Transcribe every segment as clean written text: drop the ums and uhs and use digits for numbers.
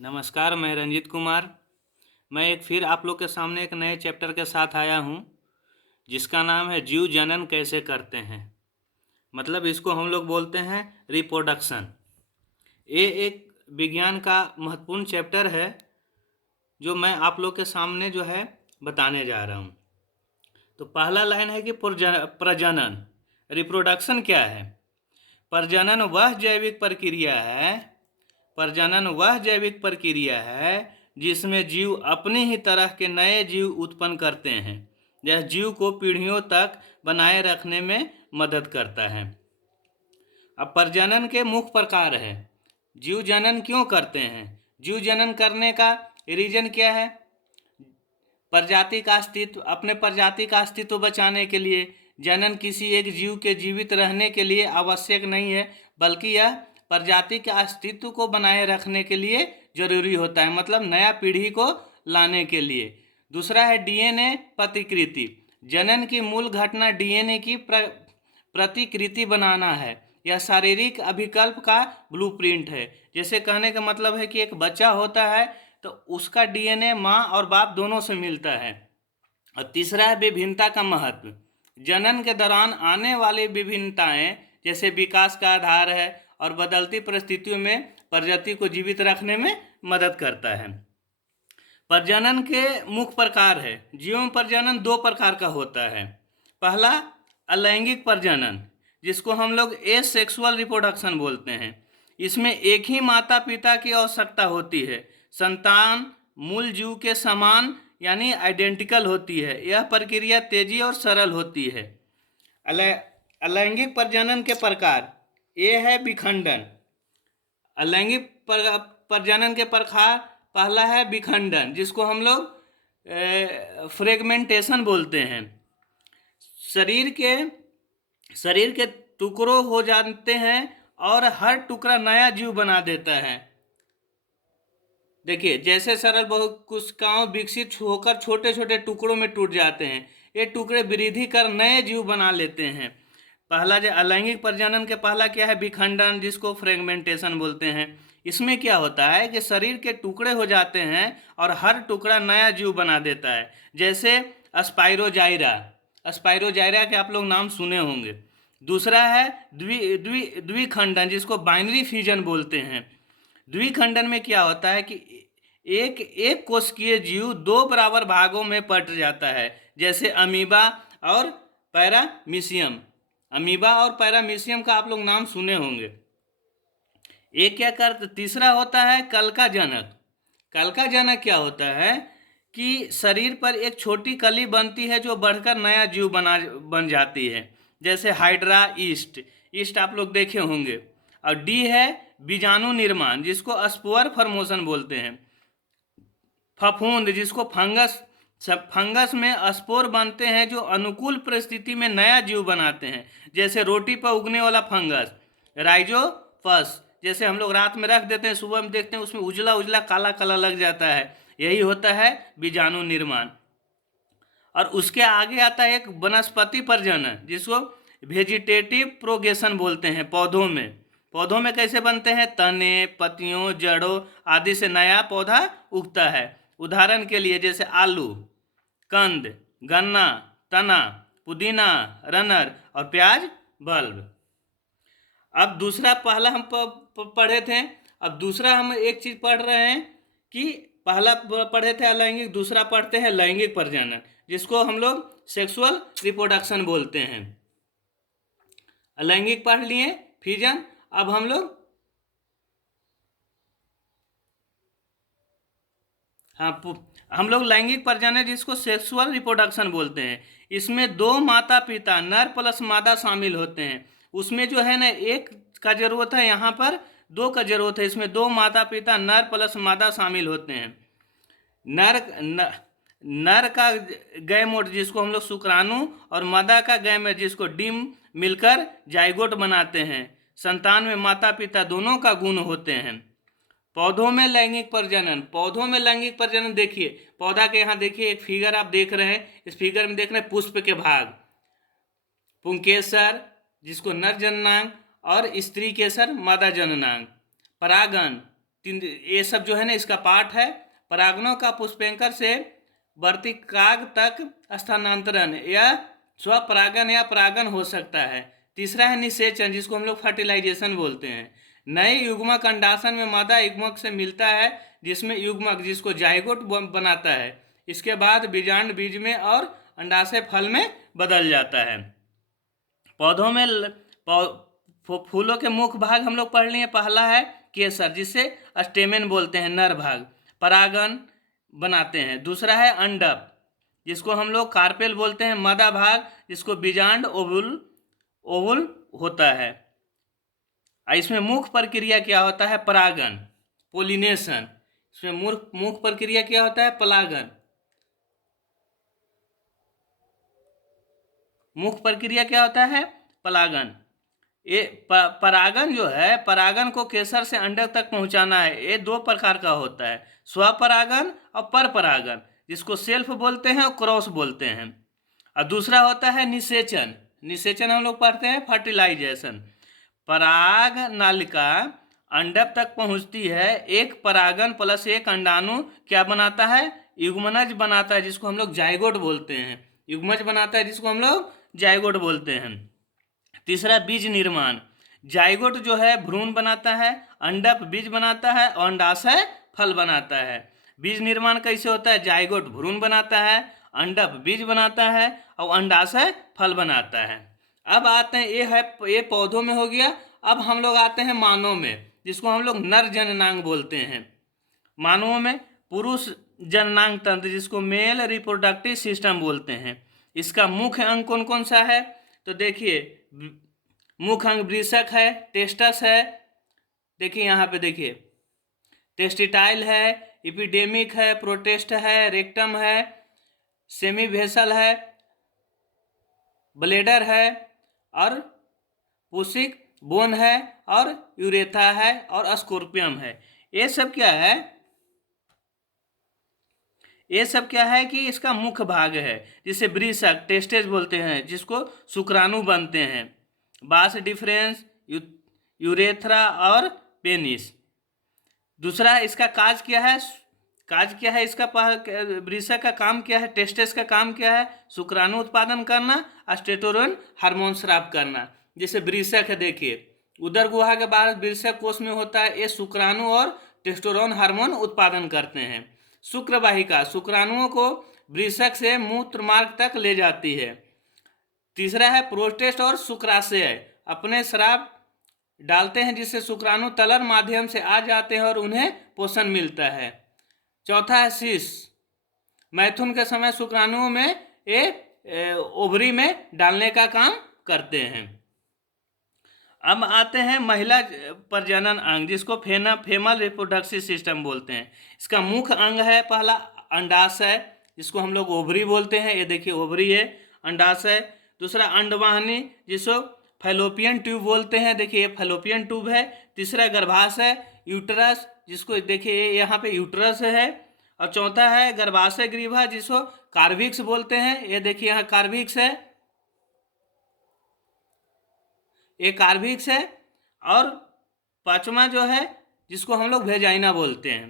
नमस्कार, मैं रंजीत कुमार। मैं एक फिर आप लोग के सामने एक नए चैप्टर के साथ आया हूँ, जिसका नाम है जीव जनन कैसे करते हैं। मतलब इसको हम लोग बोलते हैं रिप्रोडक्शन। ये एक विज्ञान का महत्वपूर्ण चैप्टर है जो मैं आप लोग के सामने जो है बताने जा रहा हूँ। तो पहला लाइन है कि प्रजनन। रिप्रोडक्शन क्या है? प्रजनन वह जैविक प्रक्रिया है प्रजनन वह जैविक प्रक्रिया है जिसमें जीव अपनी ही तरह के नए जीव उत्पन्न करते हैं। यह जीव को पीढ़ियों तक बनाए रखने में मदद करता है। अब प्रजनन के मुख्य प्रकार है। जीव जनन क्यों करते हैं? जीव जनन करने का रीजन क्या है? प्रजाति का अस्तित्व, अपने प्रजाति का अस्तित्व बचाने के लिए। जनन किसी एक जीव के जीवित रहने के लिए आवश्यक नहीं है, बल्कि यह प्रजाति के अस्तित्व को बनाए रखने के लिए जरूरी होता है, मतलब नया पीढ़ी को लाने के लिए। दूसरा है डीएनए प्रतिकृति। जनन की मूल घटना डीएनए की प्रतिकृति बनाना है। यह शारीरिक अभिकल्प का ब्लूप्रिंट है। जैसे कहने का मतलब है कि एक बच्चा होता है तो उसका डीएनए माँ और बाप दोनों से मिलता है। और तीसरा है विभिन्नता का महत्व। जनन के दौरान आने वाली विभिन्नताएं जैसे विकास का आधार है और बदलती परिस्थितियों में प्रजाति को जीवित रखने में मदद करता है। प्रजनन के मुख्य प्रकार है। जीवों में प्रजनन दो प्रकार का होता है। पहला अलैंगिक प्रजनन, जिसको हम लोग एसेक्सुअल रिप्रोडक्शन बोलते हैं। इसमें एक ही माता पिता की आवश्यकता होती है। संतान मूल जीव के समान यानी आइडेंटिकल होती है। यह प्रक्रिया तेजी और सरल होती है। अलैंगिक प्रजनन के प्रकार ये है विखंडन। अलैंगिक प्रजनन के प्रकार पहला है विखंडन, जिसको हम लोग फ्रेगमेंटेशन बोलते हैं। शरीर के टुकड़ों हो जाते हैं और हर टुकड़ा नया जीव बना देता है। देखिए, जैसे सरल बहुकोशिकाओं विकसित होकर छोटे छोटे टुकड़ों में टूट जाते हैं, ये टुकड़े वृद्धि कर नए जीव बना लेते हैं। पहला जो अलैंगिक प्रजनन के पहला क्या है विखंडन, जिसको फ्रेगमेंटेशन बोलते हैं। इसमें क्या होता है कि शरीर के टुकड़े हो जाते हैं और हर टुकड़ा नया जीव बना देता है। जैसे स्पाइरोजाइरा के आप लोग नाम सुने होंगे। दूसरा है द्विखंडन, जिसको बाइनरी फ्यूजन बोलते हैं। द्विखंडन में क्या होता है कि एक कोशिकीय जीव दो बराबर भागों में बट जाता है, जैसे अमीबा और पैरामीशियम। अमीबा और पैरामीशियम का आप लोग नाम सुने होंगे। एक क्या करते तीसरा होता है कलका जनक। कलका जनक क्या होता है कि शरीर पर एक छोटी कली बनती है जो बढ़कर नया जीव बन जाती है, जैसे हाइड्रा ईस्ट आप लोग देखे होंगे। और डी है बीजाणु निर्माण, जिसको स्पोर फॉर्मेशन बोलते हैं। फफूंद, जिसको फंगस में स्पोर बनते हैं जो अनुकूल परिस्थिति में नया जीव बनाते हैं, जैसे रोटी पर उगने वाला फंगस राइजोपस। जैसे हम लोग रात में रख देते हैं, सुबह में देखते हैं उसमें उजला उजला काला काला लग जाता है, यही होता है बीजाणु निर्माण। और उसके आगे आता है एक वनस्पति प्रजनन, जिसको वेजिटेटिव प्रोगेशन बोलते हैं। पौधों में कैसे बनते हैं? तने, पत्तियों, जड़ों आदि से नया पौधा उगता है। उदाहरण के लिए जैसे आलू, कंद, गन्ना, तना, पुदीना, रनर और प्याज बल्ब। अब दूसरा, पहला हम पढ़े थे, अब दूसरा हम एक चीज पढ़ रहे हैं कि पहला पढ़े थे अलैंगिक, दूसरा पढ़ते हैं लैंगिक प्रजनन, जिसको हम लोग सेक्सुअल रिप्रोडक्शन बोलते हैं। अलैंगिक पढ़ लिए फ्यूजन। अब हम लोग लैंगिक प्रजनन, जिसको सेक्सुअल रिप्रोडक्शन बोलते हैं। इसमें दो माता पिता नर प्लस मादा शामिल होते हैं। उसमें जो है ना एक का जरूरत है, यहाँ पर दो का जरूरत है। इसमें दो माता पिता नर प्लस मादा शामिल होते हैं। नर का गैमेट, जिसको हम लोग शुक्राणु, और मादा का गैमेट, जिसको डिम, मिलकर जाइगोट बनाते हैं। संतान में माता पिता दोनों का गुण होते हैं। पौधों में लैंगिक प्रजनन देखिए, पौधा के यहाँ देखिए एक फिगर आप देख रहे हैं। इस फिगर में देख रहे हैं पुष्प के भाग, पुंकेसर जिसको नर जननांग और स्त्री केसर मादा जननांग, परागन, ये सब जो है ना इसका पार्ट है। परागणों का पुष्पेंकर से वर्तिकाग्र तक स्थानांतरण या स्वपरागन या परागन हो सकता है। तीसरा है निषेचन, जिसको हम लोग फर्टिलाइजेशन बोलते हैं। नए युग्मक अंडाशन में मादा युग्मक से मिलता है, जिसमें युग्मक जिसको जाइगोट बनाता है। इसके बाद बीजांड बीज में और अंडाशय फल में बदल जाता है। पौधों में फूलों के मुख्य भाग हम लोग पढ़ लिए। पहला है केसर, जिसे स्टेमेन बोलते हैं, नर भाग परागन बनाते हैं। दूसरा है अंडप, जिसको हम लोग कार्पेल बोलते हैं, मादा भाग जिसको बीजांड ओवुल होता है। इसमें मुख्य प्रक्रिया क्या होता है? परागन, पोलिनेशन। इसमें मुख्य प्रक्रिया क्या होता है? परागन। मुख्य प्रक्रिया क्या होता है? परागन। ये परागन जो है, परागन को केसर से अंडक तक पहुंचाना है। ये दो प्रकार का होता है, स्वपरागन और परपरागन, जिसको सेल्फ बोलते हैं और क्रॉस बोलते हैं। और दूसरा होता है निषेचन। निषेचन हम लोग पढ़ते हैं फर्टिलाइजेशन। पराग नालिका अंडक तक पहुंचती है। एक परागन प्लस एक अंडाणु क्या बनाता है? युग्मनज बनाता है, जिसको हम लोग जाइगोट बोलते हैं। युग्मज बनाता है, जिसको हम लोग जाइगोट बोलते हैं। तीसरा बीज निर्माण। जाइगोट जो है भ्रूण बनाता है, अंडक बीज बनाता है और अंडाशय फल बनाता है। बीज निर्माण कैसे होता है? जाइगोट भ्रूण बनाता है, अंडक बीज बनाता है और अंडाशय फल बनाता है। अब आते हैं, ये पौधों में हो गया। अब हम लोग आते हैं मानव में, जिसको हम लोग नर जननांग बोलते हैं। मानवों में पुरुष जननांग तंत्र, जिसको मेल रिप्रोडक्टिव सिस्टम बोलते हैं। इसका मुख्य अंग कौन कौन सा है? तो देखिए, मुख्य अंग वृषक है, टेस्टस है, देखिए यहाँ पे देखिए, टेस्टिटाइल है, एपिडेमिक है, प्रोटेस्ट है, रेक्टम है, सेमीवेसल है, ब्लेडर है और पुसिक बोन है और यूरेथा है और स्कॉर्पियम है। ये सब क्या है? ये सब क्या है कि इसका मुख्य भाग है, जिसे वृषक टेस्टेज बोलते हैं, जिसको शुक्राणु बनते हैं। बास डिफरेंस, यूरेथ्रा और पेनिस। दूसरा इसका काज क्या है? इसका वृषक का काम क्या है? टेस्टेस का काम क्या है? शुक्राणु उत्पादन करना, स्टेटोरेन हार्मोन स्राव करना। जैसे वृषक है, देखिए उदर गुहा के बाद वृषक कोष में होता है, ये शुक्राणु और टेस्टोरेन हार्मोन उत्पादन करते हैं। शुक्रवाहिका शुक्राणुओं को वृषक से मूत्र मार्ग तक ले जाती है। तीसरा है प्रोस्टेट और शुक्राशय, अपने स्राव डालते हैं, जिससे शुक्राणु तलर माध्यम से आ जाते हैं और उन्हें पोषण मिलता है। चौथा है शीश, मैथुन के समय शुक्राणुओं में ये ओवरी में डालने का काम करते हैं। अब आते हैं महिला प्रजनन अंग, जिसको फेमल रिप्रोडक्टिव सिस्टम बोलते हैं। इसका मुख्य अंग है पहला अंडाशय, जिसको हम लोग ओवरी बोलते हैं। ये देखिए ओवरी है, अंडाशय। दूसरा अंडवाहिनी, जिसको फैलोपियन ट्यूब बोलते हैं, देखिए ये फैलोपियन ट्यूब है। तीसरा गर्भाशय यूटरस, जिसको देखिए यहाँ पे यूटरस है। और चौथा है गर्भाशय ग्रीवा, जिसको कार्विक्स बोलते हैं। ये देखिए यहाँ कार्विक्स है, ये कार्विक्स है। और पांचवा जो है, जिसको हम लोग वेजाइना बोलते हैं।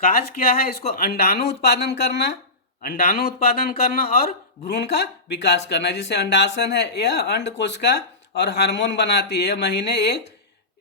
काज क्या है? इसको अंडाणु उत्पादन करना और भ्रूण का विकास करना। जिसे अंडाशन है, यह अंड कोशिका और हार्मोन बनाती है।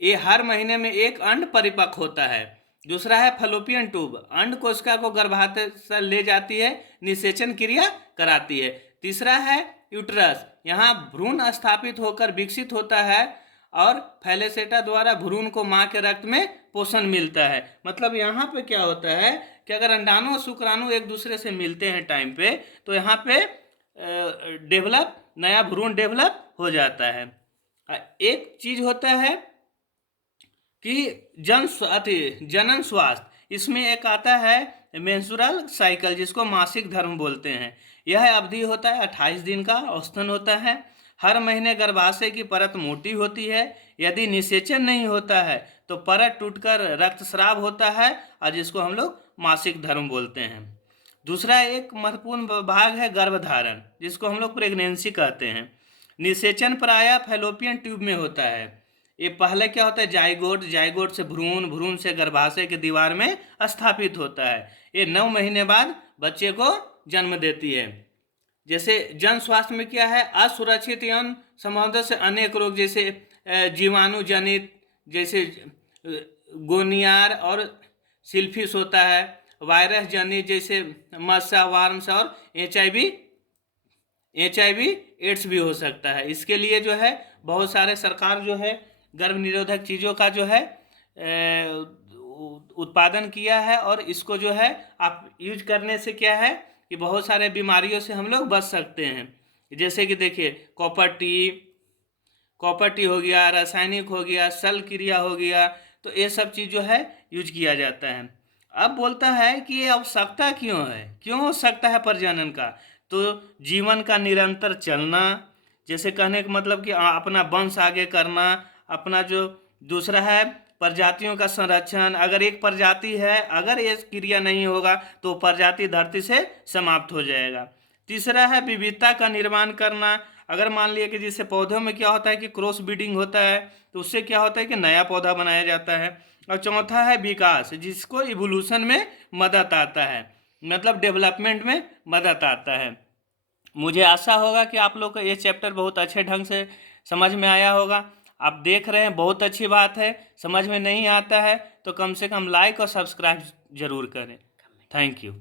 ये हर महीने में एक अंड परिपक्व होता है। दूसरा है फैलोपियन ट्यूब, अंड कोशिका को गर्भाशय ले जाती है, निषेचन क्रिया कराती है। तीसरा है यूट्रस, यहाँ भ्रूण स्थापित होकर विकसित होता है और फैलेसेटा द्वारा भ्रूण को माँ के रक्त में पोषण मिलता है। मतलब यहाँ पे क्या होता है कि अगर अंडाणु और शुक्राणु एक दूसरे से मिलते हैं टाइम पे, तो यहाँ पे नया भ्रूण डेवलप हो जाता है। एक चीज होता है कि जनन स्वास्थ्य, इसमें एक आता है मेंस्ट्रुअल साइकिल, जिसको मासिक धर्म बोलते हैं। यह अवधि होता है 28 दिन का, औसतन होता है। हर महीने गर्भाशय की परत मोटी होती है। यदि निषेचन नहीं होता है तो परत टूटकर रक्तस्राव होता है, और जिसको हम लोग मासिक धर्म बोलते हैं। दूसरा एक महत्वपूर्ण भाग है गर्भधारण, जिसको हम लोग प्रेगनेंसी कहते हैं। निषेचन प्रायः फैलोपियन ट्यूब में होता है। ये पहले क्या होता है, जाइगोट, जाइगोट से भ्रूण, भ्रूण से गर्भाशय के दीवार में स्थापित होता है। ये 9 महीने बाद बच्चे को जन्म देती है। जैसे जन स्वास्थ्य में क्या है, असुरक्षित यौन संबंधों से अनेक रोग जैसे जीवाणु जनित, जैसे गोनियार और सिल्फिस होता है, वायरस जनित जैसे मस्सा, वार्म्स और HIV एड्स भी हो सकता है। इसके लिए जो है बहुत सारे सरकार जो है गर्भ निरोधक चीज़ों का जो है उत्पादन किया है, और इसको जो है आप यूज करने से क्या है कि बहुत सारे बीमारियों से हम लोग बच सकते हैं। जैसे कि देखिए कॉपर टी हो गया, रासायनिक हो गया, सल क्रिया हो गया, तो ये सब चीज़ जो है यूज किया जाता है। अब बोलता है कि ये आवश्यकता क्यों है, क्यों आवश्यकता है प्रजनन का, तो जीवन का निरंतर चलना, जैसे कहने का मतलब कि अपना वंश आगे करना, अपना जो दूसरा है प्रजातियों का संरक्षण, अगर एक प्रजाति है, अगर ये क्रिया नहीं होगा तो प्रजाति धरती से समाप्त हो जाएगा। तीसरा है विविधता का निर्माण करना, अगर मान लिया कि जैसे पौधों में क्या होता है कि क्रॉस ब्रीडिंग होता है, तो उससे क्या होता है कि नया पौधा बनाया जाता है। और चौथा है विकास, जिसको इवोल्यूशन में मदद आता है, मतलब डेवलपमेंट में मदद आता है। मुझे आशा होगा कि आप लोग को ये चैप्टर बहुत अच्छे ढंग से समझ में आया होगा। आप देख रहे हैं, बहुत अच्छी बात है। समझ में नहीं आता है तो कम से कम लाइक और सब्सक्राइब जरूर करें। Thank you.